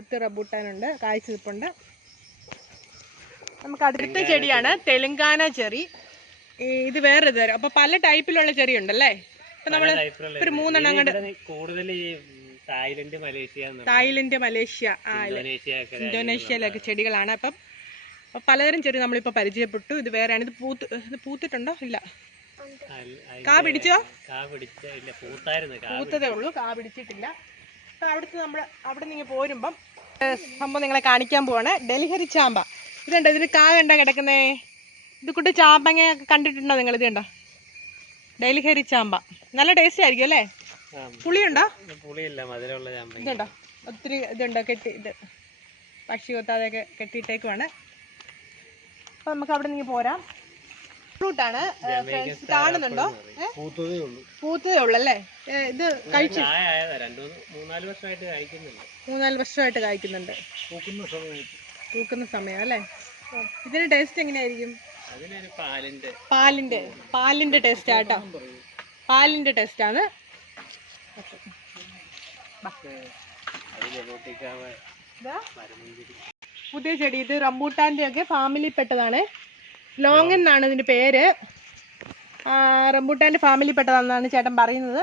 ഒത്തിരി റംബൂട്ടാനുണ്ട്, കായ്ച്ചു നിൽപ്പുണ്ട്. നമുക്ക് അടുത്ത ചെടിയാണ് തെലുങ്കാന ചെറി. ഇത് വേറൊരു തരം. അപ്പോൾ പല ടൈപ്പിലുള്ള ചെറി ഉണ്ടല്ലേ? ഇപ്പം നമ്മൾ ഒരു 3 എണ്ണം കണ്ട്. തായ്ലൻഡ്, മലേഷ്യ, ഇന്തോനേഷ്യയിലൊക്കെ ചെടികളാണ്. അപ്പം പലതരം ചെടി നമ്മളിപ്പോൾ പരിചയപ്പെട്ടു. ഇത് വേറെയാണ്. ഇത് പൂത്തിട്ടുണ്ടോ? ഇല്ല. കാ പിടിച്ചോ? പൂത്തതേ ഉള്ളൂ, കാ പിടിച്ചിട്ടില്ല. അപ്പം അവിടെ നിന്ന് പോരുമ്പം സംഭവം നിങ്ങളെ കാണിക്കാൻ പോവാണ്. ഡൽഹരി ചാമ്പ. ഇതുണ്ടോ? ഇതിന് കാ കണ്ടാ കിടക്കുന്നേ? ഇത് കൂട്ട് ചാമ്പങ്ങ കണ്ടിട്ടുണ്ടോ നിങ്ങൾ? ഇത് കണ്ടോ? ഡൽഹരി ചാമ്പ. നല്ല ടേസ്റ്റ് ആയിരിക്കും അല്ലേ? പുളിയുണ്ടോ? ഇതുണ്ടോ? ഒത്തിരി ഇതുണ്ടോ? ഇത് പക്ഷി കൊത്താതെയൊക്കെ കെട്ടിയിട്ടേക്കുവാണ്. അപ്പം നമുക്ക് അവിടെ നിന്ന് പോരാം. ഫ്രൂട്ടാണ്. കാണുന്നുണ്ടോ? പൂത്തതേ ഉള്ളൂ അല്ലേ? ഇത് കഴിച്ചു 3-4 വർഷമായിട്ട് കായ്ക്കുന്നുണ്ട്. പൂക്കുന്ന സമയം അല്ലേ? ഇതിന് ടേസ്റ്റ് എങ്ങനെയായിരിക്കും? പാലിന്റെ ടേസ്റ്റ് ആട്ടോ. പാലിന്റെ ടേസ്റ്റ് ആണ്. പുതിയ ചെടി. ഇത് റംബൂട്ടാന്റെ ഒക്കെ ഫാമിലി പെട്ടതാണ്. ലോങ് എന്നാണ് ഇതിന്റെ പേര്. റംബൂട്ടാന്റെ ഫാമിലി പെട്ടതാണെന്നാണ് ചേട്ടൻ പറയുന്നത്.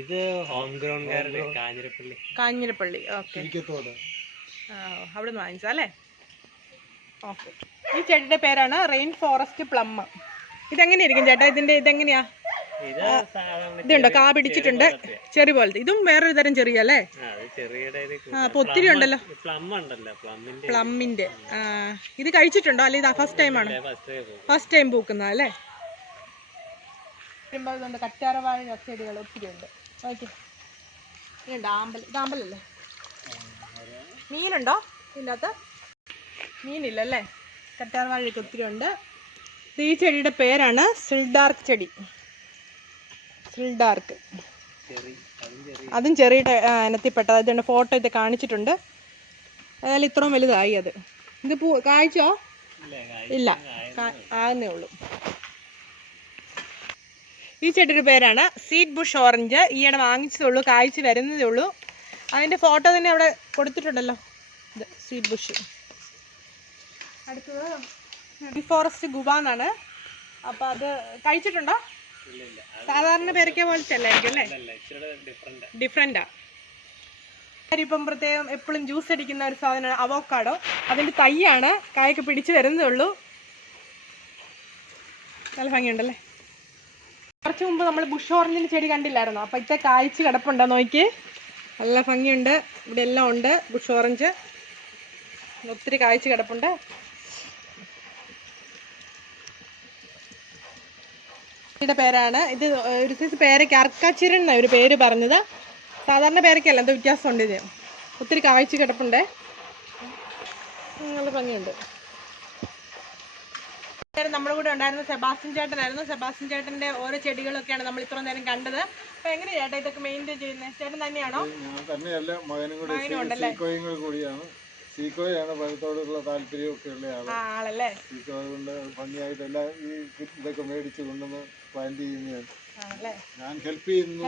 ഇത് ഹോം ഗ്രൗണ്ട് കാഞ്ഞിരപ്പള്ളി. ഓക്കെ, അവിടെ നിന്ന് വാങ്ങിച്ചാ അല്ലേ? ഓക്കെ. ഈ ചെടിയുടെ പേരാണ് റെയിൻ ഫോറസ്റ്റ് പ്ലം. ഇതെങ്ങനെയായിരിക്കും ചേട്ടാ? ഇതെങ്ങനെയാ? ഇതുണ്ടോ? കാ പിടിച്ചിട്ടുണ്ട്, ചെറി പോലത്തെ. ഇതും വേറൊരു തരം ചെറിയ അല്ലേ? അപ്പൊ ഒത്തിരി ഉണ്ടല്ലോ പ്ലമ്മിന്റെ. ഇത് കഴിച്ചിട്ടുണ്ടോ? അല്ലെ ഇത് ഫസ്റ്റ് ടൈം ആണ്? ഫസ്റ്റ് ടൈം പൂക്കുന്ന അല്ലേ? കറ്റാറവാഴ ചെടികൾ ഒത്തിരി ഉണ്ട്. ഓക്കെ. ഇതുണ്ട് ആമ്പൽ. ഇത് ആമ്പലല്ലേ? മീനുണ്ടോ ഇതിനകത്ത്? മീനില്ലല്ലേ? കറ്റാർവാഴയൊക്കെ ഒത്തിരി ഉണ്ട്. ഈ ചെടിയുടെ പേരാണ് സിൽഡാർക്ക് ചെടി. സിൽഡാർക്ക്. അതും ചെറിയുടെ ഇനത്തിൽപ്പെട്ടത്. ഇതിൻ്റെ ഫോട്ടോ ഇത് കാണിച്ചിട്ടുണ്ട്. അതായത് ഇത്രയും വലുതായി അത്. ഇത് കായ്ച്ചോ? ഇല്ല, ആകുന്നേ ഉള്ളൂ. ഈ ചെടിയുടെ പേരാണ് സീഡ് ബുഷ് ഓറഞ്ച്. ഈയിടെ വാങ്ങിച്ചതേ ഉള്ളൂ, കായ്ച്ച് വരുന്നതേ ഉള്ളൂ. അതിൻ്റെ ഫോട്ടോ തന്നെ അവിടെ കൊടുത്തിട്ടുണ്ടല്ലോ. ഇത് സീഡ് ബുഷ്. അടുത്തത് റെയിൻ ഫോറസ്റ്റ് ഗുവ എന്നാണ്. അപ്പം അത് കഴിച്ചിട്ടുണ്ടോ? സാധാരണ പേരയ്ക്ക പോലത്തെ അല്ലായിരിക്കും അല്ലേ? ഡിഫറെൻറ്റാ. ഇപ്പം പ്രത്യേകം എപ്പോഴും ജ്യൂസ് അടിക്കുന്ന ഒരു സാധനമാണ് അവോക്കാഡോ. അതിൻ്റെ തൈയാണ്. കായൊക്കെ പിടിച്ച് വരുന്നതേ ഉള്ളൂ. നല്ല ഭംഗിയുണ്ടല്ലേ? കുറച്ച് മുമ്പ് നമ്മൾ ബുഷ് ഓറഞ്ചിൻ്റെ ചെടി കണ്ടില്ലായിരുന്നോ? അപ്പം ഇത്തെ കായ്ച്ച് കിടപ്പുണ്ടോ നോക്കി? നല്ല ഭംഗിയുണ്ട്. ഇവിടെ എല്ലാം ഉണ്ട് ബുഷ് ഓറഞ്ച്. ഒത്തിരി കായ്ച്ച് കിടപ്പുണ്ട്. യുടെ പേരാണ് ഇത്. ഒരു സൈസ് പേരയ്ക്ക് അർക്കാച്ചിരൻ എന്നാണ് ഒരു പേര് പറഞ്ഞത്. സാധാരണ പേരയ്ക്കല്ല, എന്തോ വ്യത്യാസമുണ്ട്. ഇത് ഒത്തിരി കായ്ച്ച് കിടപ്പുണ്ട്. നല്ല ഭംഗിയുണ്ട്. നമ്മുടെ കൂടെ ഉണ്ടായിരുന്ന സെബാസ്റ്റ്യൻ ചേട്ടനായിരുന്നു. സെബാസ്റ്റ്യൻ ചേട്ടൻ്റെ ഓരോ ചെടികളൊക്കെയാണ് നമ്മൾ ഇത്ര നേരം കണ്ടത്. അപ്പൊ എങ്ങനെയാ ചേട്ടാ ഇതൊക്കെ മെയിൻറ്റെയിൻ ചെയ്യുന്നത്? ചേട്ടൻ തന്നെയാണോ? തന്നെയല്ല, മകനും ഉണ്ടല്ലേ? കൂടിയാണ്. സീക്കോയാണ് പഴത്തോടുള്ള താല്പര്യമൊക്കെ ഉള്ള ആളല്ലേ? സീക്കോ കൊണ്ട് ഭംഗിയായിട്ട് എല്ലാം ഈ ഇതൊക്കെ മേടിച്ച് കൊണ്ടുവന്ന് പ്ലാന്റ് ചെയ്യുന്നതാണ്. ഞാൻ ഹെൽപ്പ് ചെയ്യുന്നു.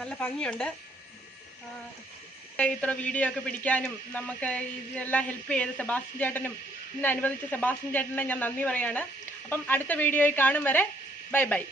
നല്ല ഭംഗിയുണ്ട്. ഇത്ര വീഡിയോ ഒക്കെ പിടിക്കാനും നമുക്ക് ഇതെല്ലാം ഹെൽപ്പ് ചെയ്ത് സെബാസ്റ്റ്യൻ ചേട്ടനും ഇന്ന് അനുവദിച്ച സെബാസ്റ്റ്യൻ ചേട്ടനെ ഞാൻ നന്ദി പറയാണ്. അപ്പം അടുത്ത വീഡിയോയിൽ കാണും വരെ ബൈ ബൈ.